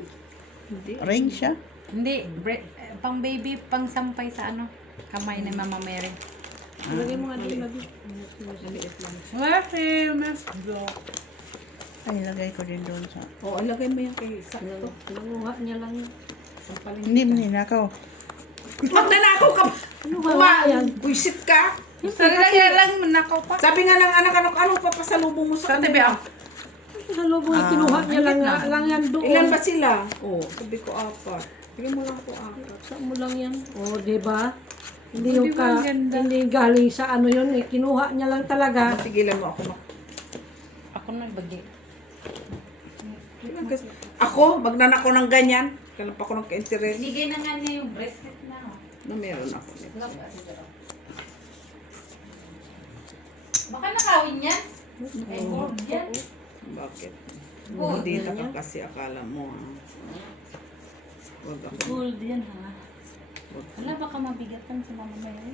Hindi. Ring siya? Hindi, pang baby, pang sampay sa ano, kamay ni Mama Mary. Lagay mo nga din lagi. Maliit lang. Ay, lagay ko din doon sa... Oo, alagay mo yan kay sakto. Nanguha niya lang yun. Sampalin. Hindi mo ninakaw. Magnanakaw ka! Ano wala yan? Buisit ka! Lang, nakaw pa. Sabi nga ng anak, anong papasalubong mo sa kanila? Sa lubong kinuha niya lang yan doon. Ilan ba sila? Oo, sabi ko apat. Bigyan mo lang ako apat. Saan mo lang yan? O, di ba? Hindi yung hindi galing sa ano yun eh. Kinuha niya lang talaga. Tigilan mo ako. Ako nagbagi. Ako, magnanakaw ng ganyan. Kailan pa ako nagka-interest Bigay na nga niya yung bracelet na. na meron ako. Baka nakawin yan. Ay, gold yan. Bakit? Gold Hindi ka kasi akala mo. Huwag ako. Gold yan, ha? Wala, baka mabigatan sa Mama Mary.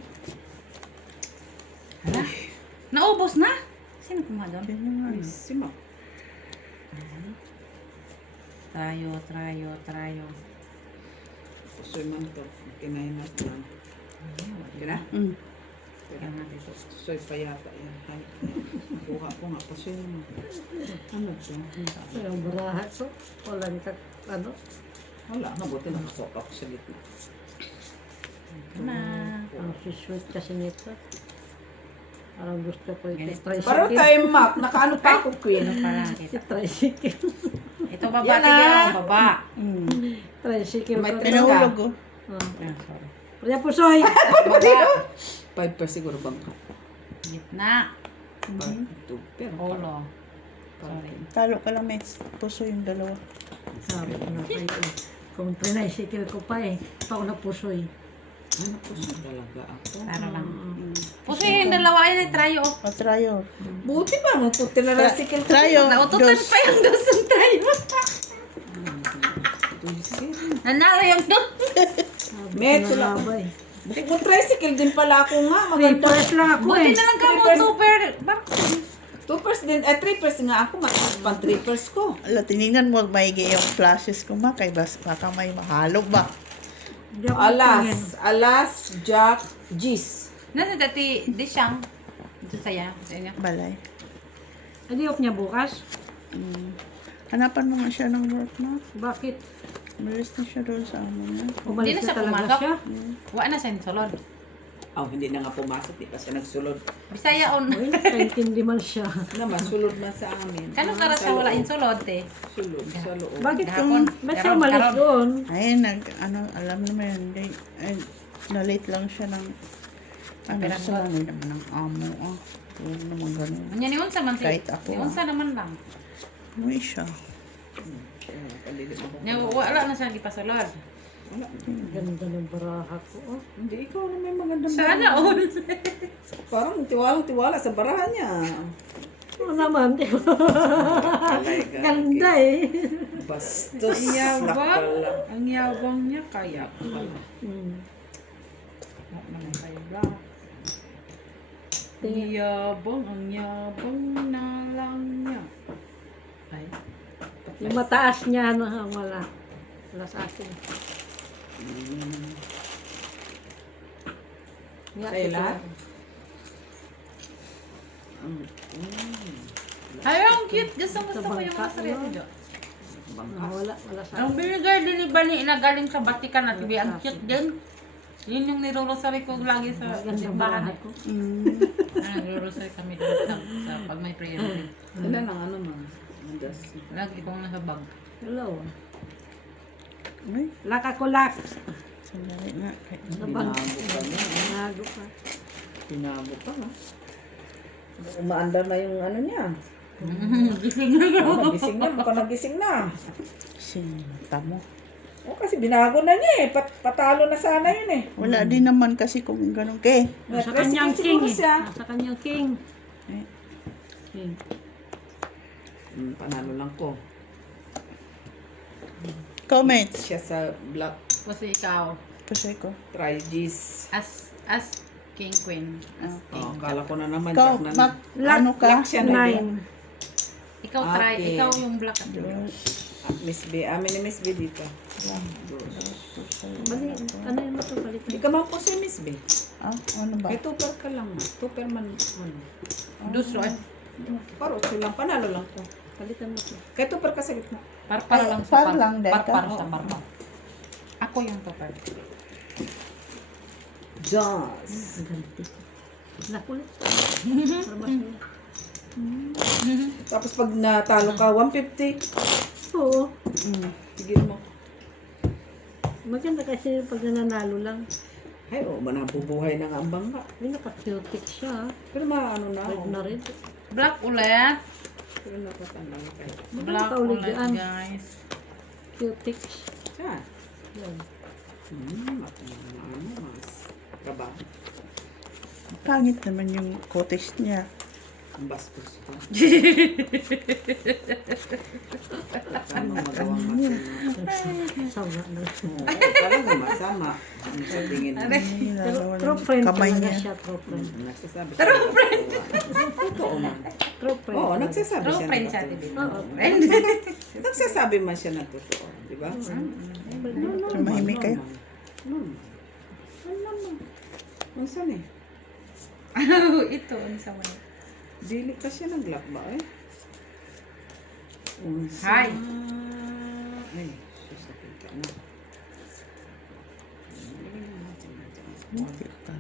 Hala? Naubos na? Sino kumuha doon? Si Mac. Trayo. Pusoy man to. Kinahinat lang. Yun na? Mm. Yan natin ito. Soy pa yata yan. Ay, kuha ko nga pa siya. Ano to? Ang baraha to. Walang ano. Wala, mabuti nakakuha ko sa gitna. Na. Ang sweet kasi nito. Parang gusto ko ito. Ganito. Tricycle. Para tayo, Mac. Nakaano pa ako, Queen. Para Ito kita. tricycle. Ito baba, Yan na. tigil baba. Mm. Tricycle. May ko. tres- Pinahulog oh. Ah, sorry. Kaya pusoy. Baba. 5 siguro bangka. Gitna. Two. Pero Ulo. Sorry. Talo ka lang, Mets. Puso yung dalawa. Sabi ko na kayo. Kung tricycle ko pa eh. Pa ako na pusoy. ano po siya talaga ako? Para lang. Puso yung dalawa yun ay trayo. O, tryo. Buti ba? Magputi na rasikel ko. Tryo. Naututan Dos. pa yung dos ng trayo. Tuisin. Nanalo yung dos. Met, Wala wala ba eh. Bukod mo tricycle din pala ako nga. Three Maganda. pairs lang ako Buti eh. na lang ka mo, Trippers. super. Bakit? 2 din, 3 nga ako. Pang 3 ko. Ala, tinignan mo, maigi yung flashes ko ma. Kay baka may mahalo ba? Hindi ako tingin. Alas, Jack, Gis. Nasa dati, di siyang. Ito saya. Sa inyo. Balay. Hindi off niya bukas. Hanapan mo nga siya ng work na. Bakit? Malis na siya doon sa amo niya. Hindi Umalis na na siya talaga pumasok. siya. Wa na siya solod. Oh, hindi na nga pumasok. Di pa siya nagsulod. Bisaya on. Uy, nakaintindi man siya. Naman, sulod man sa amin. Kano ka Sa siya wala loob. in solod eh. Sulod sa loob. Bakit Gahapon. kung ba't siya Karon, umalis karon. doon? Ay, alam naman, hindi. Ay, na-late lang siya ng, sa ano naman ng amo, ah. Huwag naman ganun. Anya ni unsa man si. Kahit ako, Ni unsa naman lang. Uy siya. Palilit ako. Nya wala na siya gipasolod. Ganda ng baraha ko. Oh. Hindi, ikaw na may magandang Sana all. Parang tiwala sa barahan niya. Oo naman, di ba? Talaga. Ganda eh. Bastos. Ang yabang. Nakpala. Ang yabang niya kaya. Hmm. Wala naman kayo lang. Ang yabang na lang niya. Ay. Yung mataas niya, ano, wala. Wala sa akin. Nga, Sa'yo ito lahat? lang. Ay, ang cute. Gusto ko yung mga bangka, sarili ano? Jo. Wala sa Ang binigay din ni Bani na galing sa Vatican at ibi ang cute din. Yun yung nirorosary ko lagi sa ganda simbahan. baraha ko. Nirorosary kami doon sa pag may prayer din. Ilan ang ano man? Mandas. Lagi kong nasa bag. Hello. Uy, Laka ko lak. sandali nga. Nabang. Binago pa niya. Nago pa. Binago pa ha. Umaandar na yung ano niya. Gising na Oh, nagising na. Baka nagising na. Sinta mo. Oh, kasi binago na niya eh. Patalo na sana yun eh. Wala din naman kasi kung ganun kay. Nasa Tricycle kanyang king siguro eh. siya. Nasa kanyang king. Eh, King. Panalo lang ko. comments. Siya sa black Kasi ikaw, Kasi ko. Trigis. as king queen, as king. Oh, kala ko na naman. Ikaw, Jack na. Mac, ano ka? Black siya na yun. 9. Ikaw try, Okay. ikaw yung black at Diyos. Miss B. Amin ni Miss B dito. Bali, ano yun mo ito? Balik Hindi ka man po si Miss B. Ah, ano ba? May tupper ka lang. Tupper man. Ano. Dusro eh. Paro, lang. Panalo lang ko. Palitan mo ito. Kaya tupper ka sa gitna. Parpar Ay, lang sa par lang, Deka. Parpar sa parpar. Ako yung topper. Joss. Ganti. Nakulit. Parmas mo. Tapos pag natalo ka, 150. Oo. Sige mo. Maganda kasi pag nananalo lang. Ay, oh, manabubuhay na nga ang bangka. May naka-cutic siya. Pero maano na. Red Oh. na red. Black ulit. Pero napatanda na kayo. Black Kaulig ulit yan. guys. Cutic. Yan. Yan. Ano, mas. Kaba. Pangit naman yung cottage niya. Ang bastos ko. Ano magawang masama? Sawa na. Oo, talaga masama. Ang sa tingin mo. Pero true friend kamay talaga niya. siya. True friend. Nagsasabi siya. True friend! Totoo man. True friend. Oo, nagsasabi True siya. friend ng siya, totoo. diba? Oo. Nagsasabi man siya ng totoo. Di ba? Mahimik kayo. Unsa ni? Ano ito? Ano sa mga? Dili ka siya nag-lock ba eh? Unsa? Hi. Ay, susakit ka na. Hindi ka.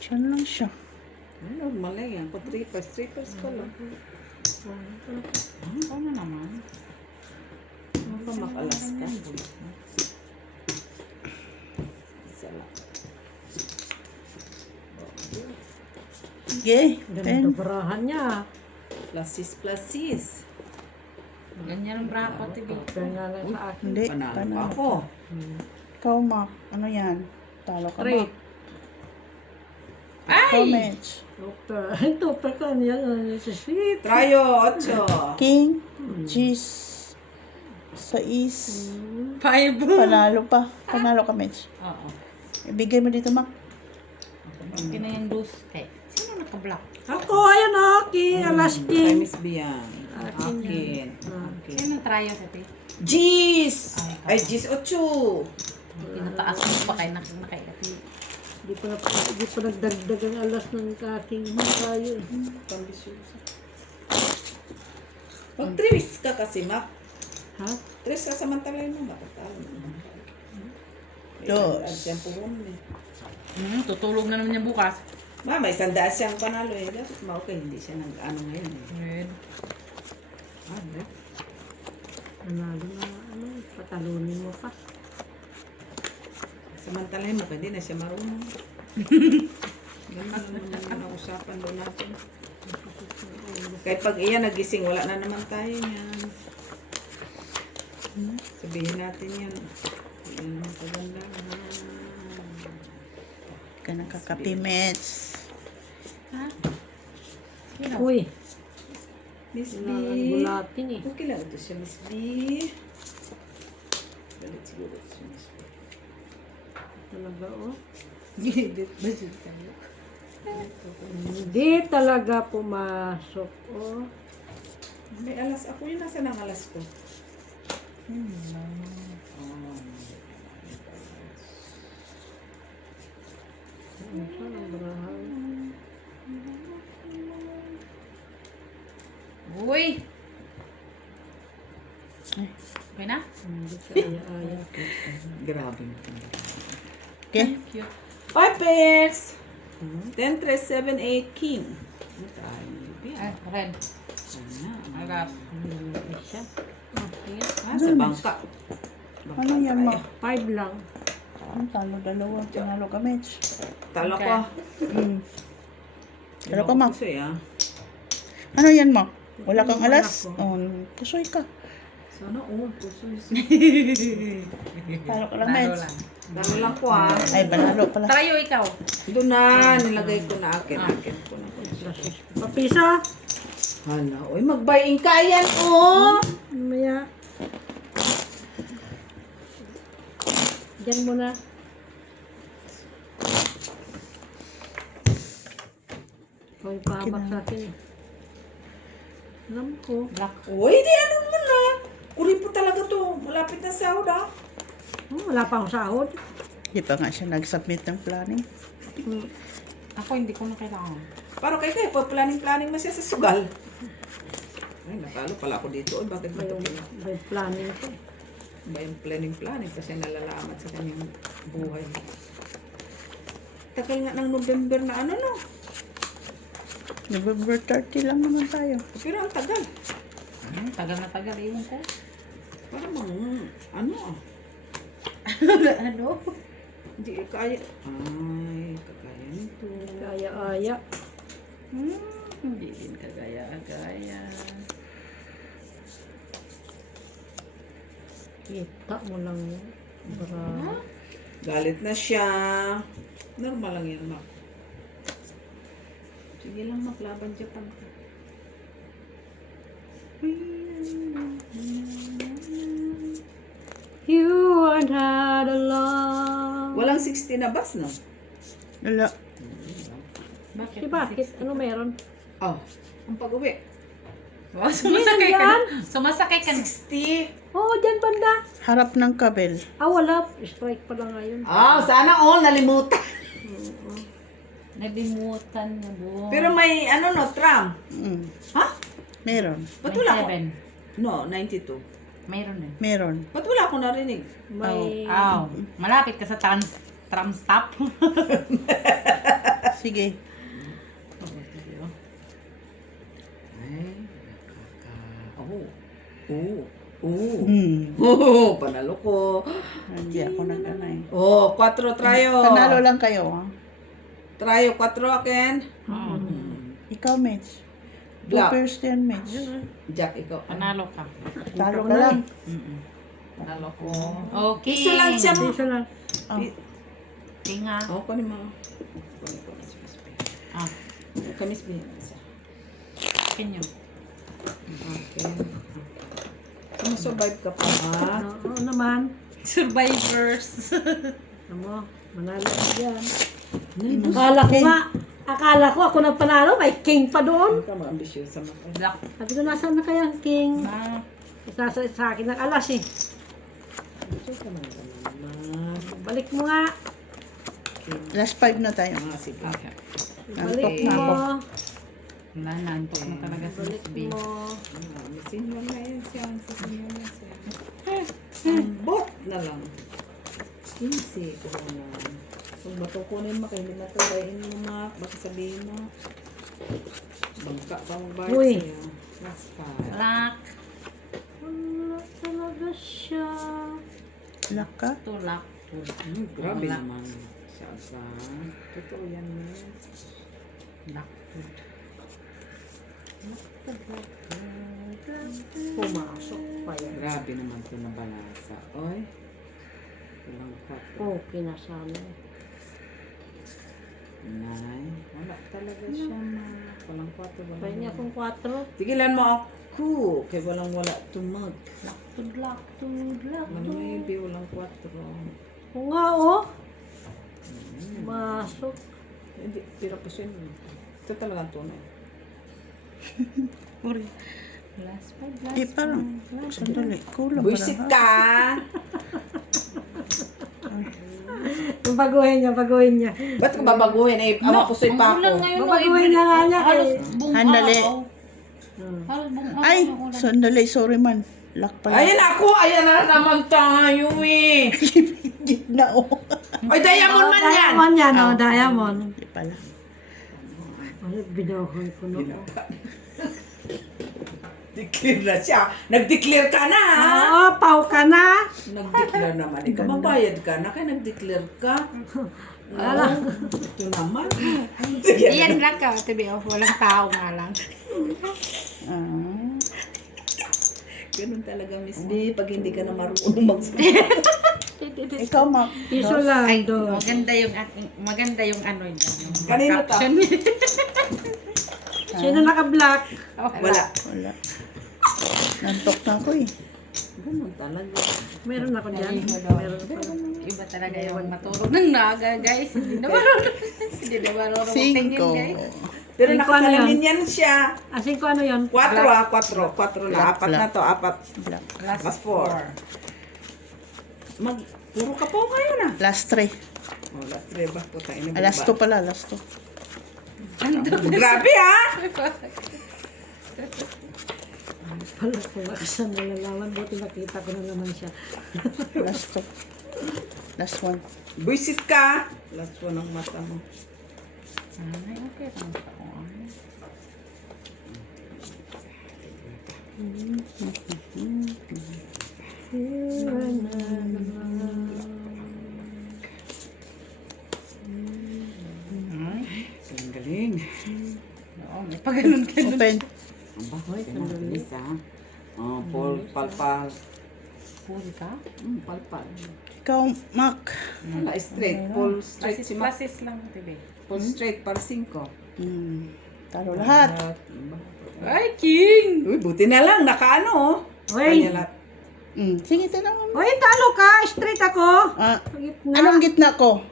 Diyan lang siya. Ay, normal lang yan. Kung trippers ka lang. Ano naman? Ano ka makalas ka? Isa lang. Sige. Ganda barahan niya. Plasis. Ganyan ang bra ko, TV. Kaya nga lang sa akin. Hindi. Panalo pa Panalo. ako. Ikaw, ma. Ano yan? Talo ka, ma. Straight. Comments. Doktor. Ito, pa ka niya. Sweet. Trayo, 8. King. G's. Sais. Five. Panalo pa. Panalo ka, Mitch. Oo. Ibigay mo dito, ma. Hindi na yung dos. Eh, sino nakablock? Ako, ayan aking. Alas Kay king. Miss Bian. Akin. Sino tryo sa TV? Jeez! Ay, Jeez 8. Pinataas mo pa kayo nakikati. Di pa nagdagdag ang alas ng aking tayo. Pambisyosa. Mag-3 ka kasi, Mac. Ha? 3 ka samantalay mo. Bakit talo mo? Dos. Siyang puhon eh. Tutulog na naman niya bukas. May 100 siyang panalo eh. Dapat okay, hindi siya nag-ano ngayon eh. Red. Ano? Nanalo na patalunin mo pa. Samantalay mo ka, hindi na siya marunong. Ganun naman ang usapan doon natin. Kahit pag iyan nagising, wala na naman tayo niyan. Sabihin natin yan. Yan ang kagandahan. Ka nakakapi, Mitch. Ha? Sino? Uy, Miss B. gulatin eh. Okay lang ito siya, Miss B. Galit siguro ito siya, Miss B. Talaga oh. Gilid ba siya tayo? Hindi talaga pumasok oh. May alas ako yun. Nasaan ang alas ko? Saan ang barahan? Uy! Okay na? Hindi kaya-aya. Grabe. Okay? Cute. 5 pairs. 10, 3, 7, 8, king. Ano tayo? Ay, red. Agas. Hindi siya. Sa bangka. Ano yan, ma? 5 lang. Ang talo dalawa. Panalo ka, Mitch. Talo ko. Talo ka, ma. Kasi ah. Ano yan, ma? Wala kang alas? Oh, pusoy ka. Sana all. Puso Talo ka lang, Talo Mitch. lang. Talo lang ko ah. Ay, panalo pala. Tryo ikaw. Doon na. Nilagay ko na akin. Akin ko na. Papisa. Hala. Uy, mag-buy-in ka yan oh. Maya. Diyan mo na. Ikaw yung pahabak sa akin eh. Alam ko. Black. Uy, di ano mo na. Kurin po talaga to. Malapit na sahod ah. Oh, wala pa akong sahod. Di pa nga siya nag-submit ng planning. Ako hindi ko na kailangan. Para kayo planning na siya sa sugal. Ay, natalo pala ako dito. Uy, bakit ba ito May planning ko. ba yung planning kasi nalalamat sa kanyang buhay. Tagal nga ng November na ano no. November 30 lang naman tayo. Pero ang tagal. Tagal na tagal. Iwan ko. Parang ano ah. Ano? Hindi kaya. Ay, kakaya nito. Kaya-aya. Hindi din kagaya-gaya. Kita mo lang. Para Galit na siya. Normal lang yan, Mac. Sige lang, Mac. Laban Japan ka. you and had a long. Walang 60 na bus, no? Wala. Bakit? Bakit? Ano meron? Oh, ang pag-uwi. Oh, sumasakay ka na. Sumasakay ka na. 60? Oh, dyan banda. Harap ng kabel. Ah, wala. Strike pala ngayon. Ah, sana all nalimutan. Nalimutan na doon. Pero may ano no, tram. Mm. Ha? Meron. Ba't wala ko? 7. No, 92. Mayroon din. Meron. Ba't wala ko narinig? May... Aw, malapit ka sa tram stop. Sige. Ay, Oh. Hmm. Oh, panalo ko. Hindi ako nag-anay. Oh, 4 trayo. Panalo lang kayo, ha? Trayo, 4 akin. Ikaw, Mitch. Black. Two yan, Mitch. Jack, ikaw. Panalo ka. Talo ka lang. Panalo ko. Okay. Piso lang siya mo. Piso lang. Oh. Tinga. Oh, kunin mo. Kunin ko na si Miss B. Ah, Kamis B. Isa. kanyo. Okay. Sumusurvive ka pa, ha? Oo naman. Survivors. Alam mo, manalo ka dyan. Nino. Akala ko ako nang panalo, may king pa doon. Ka ma-ambisyosa mo. Black. Sabi ko, nasaan na kaya ang king? Ah, Sa akin ng alas eh. Ambisyosa mo naman. Balik mo nga. Last 5 na tayo. Ah, sige. okay. Balik Nantok na mo. ako. Wala na, antok na talaga si Balik Miss B. mo. Senior na yan siya. Senior na siya. Bot na lang. 15 ko na. Kung matukunin mo, hindi matalain mo, Mac. Baka sabihin mo. Bangka pa mo ba Uy. siya? Last five. Black. Wala talaga siya. Lock ka? Tulak. Grabe Wala. naman siya sa... Totoo yan, man. Black food. Pumasok pa yan. Grabe naman ito na balasa. Oy. Walang kapo. Okay na sana. Nay. Wala talaga siya, ma. Walang kwato. Pwede niya akong 4. Tigilan mo ako. Kaya walang wala tumag. Black food, black food, black Ano food. maybe walang kwato. Oo nga oh. Masok. Hindi, tira po siya. Ito talagang tunay. Last five, last Eh, parang, sandali. Kulang Buisit parang, ka! Yung baguhin niya. Ba't ka babaguhin? Eh, awa ko sa'yo pa Ang ulan ako. ngayon, Babaguhin na nga niya. Halos Eh. buong Handali. araw. Halos buong araw Ay, ng ulan. sandali. Sorry man. Lock pala. Ayan ako! Ayan na naman tayo eh! Na, oh. Ay, diamond man yan! Diamond yan, oh, diamond. Hindi pala. Ay, binahon ko na. Declare na siya. Nag-declare ka na ha? Oo, pau ka na. Nag-declare naman. Ikaw mabayad ka na kaya nag-declare ka. Wala. Ito naman. Iyan black ka, tabi oh. Walang tao nga lang. Ah. Ganun talaga, Miss B. Pag hindi ka na marunong magsabi. Ikaw, Mac. Piso lang Ay, doon. maganda yung ano yun. Yung Kanino to? caption. Sino naka-black? Wala. Wala. Nantok na ako eh. Ganun talaga. Meron ako dyan. Meron ako. Iba talaga yung matulog ng naga, guys. Hindi na marunong. Hindi na marunong tingin, 5. guys. Pero Cinco nakasalamin ano yan siya. Asin ko ano yun? 4 ah, 4. 4 na. 4 na to. 4. Black. Last 4. Puro ka po ngayon ah. Last 3. Oh, last 3 ba? Puta, ina Last 2 pala. Last 2. Grabe ah! Pala ko isang nalalaman. Buti nakita ko na naman siya. Last 2. Last 1. Buisit ka! Last 1 ang mata mo. Ay, okay lang sa ako. Ang galing. Oo, may paganon ka. Open. Ang bahoy. Ganun bilis ah. Oh, palpal. Pool ka? Palpal. Ikaw, Mac. Wala, straight. Pull straight si Mac. Classes lang, tabi. Pull straight para 5. Talo lahat. Ay, king! Uy, buti na lang. Nakaano oh. Uy. Kanya lahat. Sige, tinanong mo. Uy, talo ka. Straight ako. Ah, Sa gitna. anong gitna ko?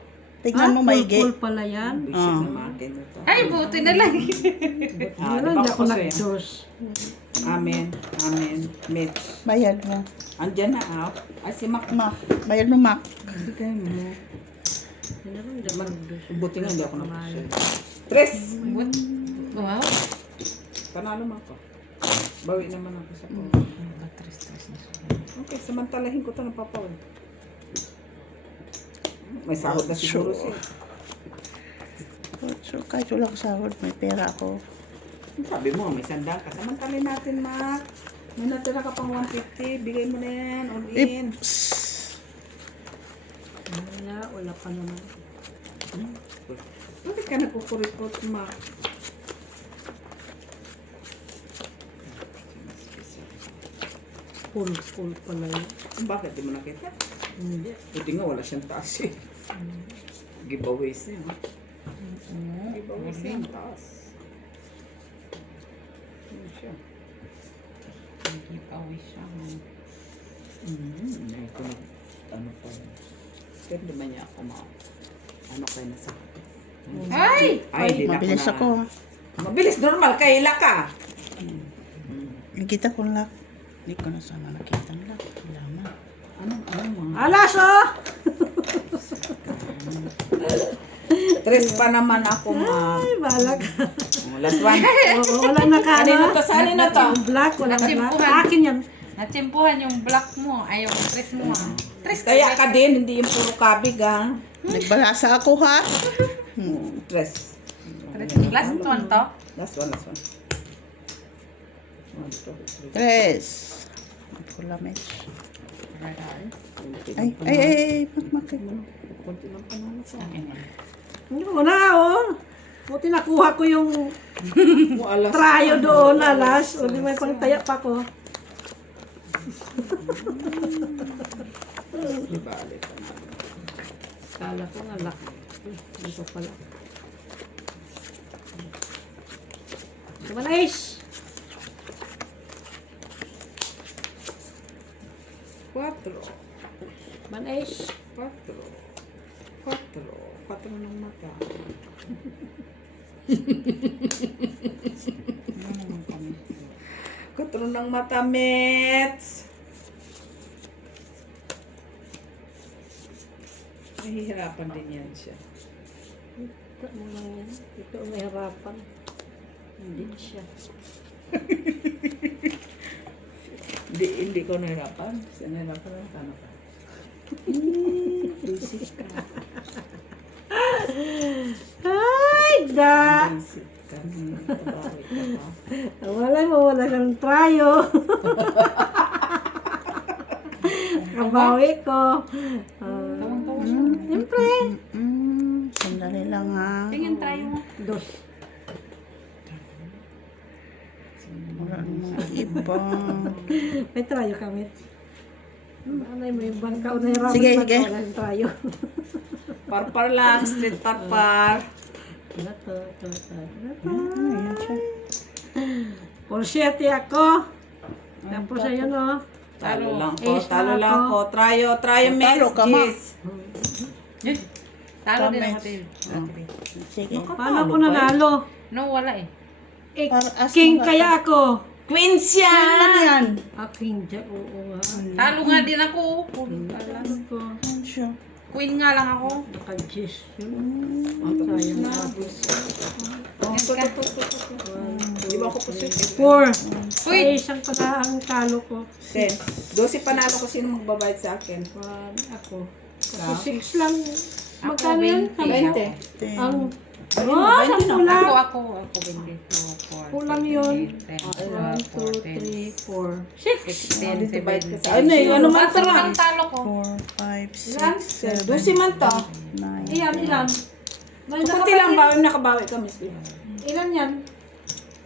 Tignan mo maigi. Pulpul pala yan. Buisit na makin ito. Ay, buti na lang. Ah, Ano, di ba hindi ako ako sa'yo? nag-dos. Amen. Amen. Mitch. Bayad mo. Andyan na ah. Ay, si Mac. Mac. Bayad mo, Mac. Bigay mo. Yun na lang, dyan. Buti nga hindi ako nag-share. Tres! What? Wow. Panalo mo ako. Bawi naman ako sa phone. Tres na siya. Okay, samantalahin ko ito ng papaw. May sahod na siguro siya. So, kahit wala ko sahod, may pera ako. Sabi mo, may sandal ka. Samantalin natin, Mac. May natira ka pang 150. Bigay mo na yan. All in. Wala pa naman. Bakit ka nagkukuripot, Mac? Full pala yun. Bakit di mo nakita? Hindi. Buti nga wala siyang taas eh. Giveaways niya. Giveaways niya ang taas. Ano siya? Giveaway siya. Ito na. Ano pa yun? Pero di ba niya ako ano kayo na sa akin? Ay! Ay, di na Mabilis na. ako. Mabilis, normal. Kaila ka. Nakita ko lang. Hindi ko na sana nakita nila. Kailangan. Ano mo? Alas, oh! Tres pa naman ako, Mac. Ay, bahala ka. Last one. Oo, wala na ka. Kanino to? Saan na to? Yung black, wala na black. Natsimpuhan. Akin yan. Natsimpuhan yung black mo. Ay, yung tres mo ah. Tres Kaya ka din, hindi yung puro kabig, ha? Nagbalasa ako, ha? Tres. Last one to. Last one. 1, 2, 3. Tres. Pula match. Ay. Makmakit. Kunti lang panalo sa akin. Yung una, oh. Buti nakuha ko yung Mo alas. trayo doon, alas. O, di may pangtaya pa ko. Di ba, alit panalo. Kala ko nga laki. Dito pala. Kumanis! 4. Manis! 4 ng mata. Katro ng mata, Mets. Nahihirapan din yan siya. Ito mo lang yan. Ito ang mahirapan. Hindi siya. Hindi ko nahirapan. Siya nahirapan ang tanong ka. Basic ka. Ay, da! Basic ka. Kabawi ka pa. Wala kang trayo. Kabawi ko. Siyempre. Sandali lang, ha? Tingin tayo mo. Dos. Wala namang iba. May trayo kami. Anay mo yung bangka o nahirapan Sige. wala yung trayo. Parpar lang. Street parpar. Ito. Ayan siya. Por 7 ako. Tapos ayun o. Talo lang ko. Ace Talo na lang ako. ko. Trayo, Mets. Talo ka, Ma. Jis. Talo din Comments. ako din. Sige. Paano ako nanalo? No, wala eh. Eh, Para as king mga- kaya ako. Queen siya. Ano yan? King Jack, oo nga. Talo nga din ako. Ano ko? Ano siya? Queen nga lang ako. Naka-gis yun. Sayang na. Di ba ako po siya? 4. Uy! Ay, isang pala ang talo ko. 10. 12 panalo ko. Sino magbabayad sa akin? 1 ako. Kasi 6 lang. Magkano yan? 20. Ang... Ayun, Oh, 20 sampu na. lang. Ako 22, 4, Kulang yun. 10, 1, 2, 3, 4. 6. 10, Divide ka 7, sa... Ano yun? Ano man Tatlo tara? ang talo ko. 4, 5, 6, 7, 12 man to. 9. Ilan? May Kunti lang bawi, nakabawi ka, Miss Pia. Ilan yan?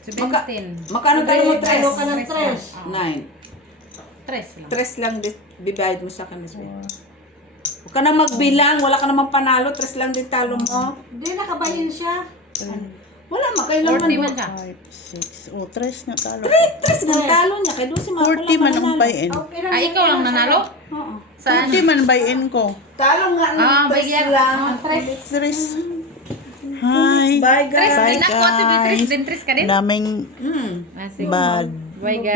17. Magkano tayo mo? Talo ka 3? ng 3. 9. 3 lang. 3 lang bibayad mo sa akin, Miss Pia. Huwag ka na magbilang. Wala ka namang panalo. 3 lang din talo mo. Hindi, nakabayin siya. Wala, makailangan 40 mo. man ka. 5, 6. Oh, 3 na talo. 3 nga talo niya. Kaya doon si Marco 40 man ang buy-in. Ay, ikaw lang nanalo? Oo. Saan? 40 man buy-in ko. Talo nga ng Ah, 3 bigyan. lang. 3. Hi. Bye, Tres guys. din ako. Ate, may tres din. Tres ka din? Daming Mm. Ah, sige. bad. Bye, guys.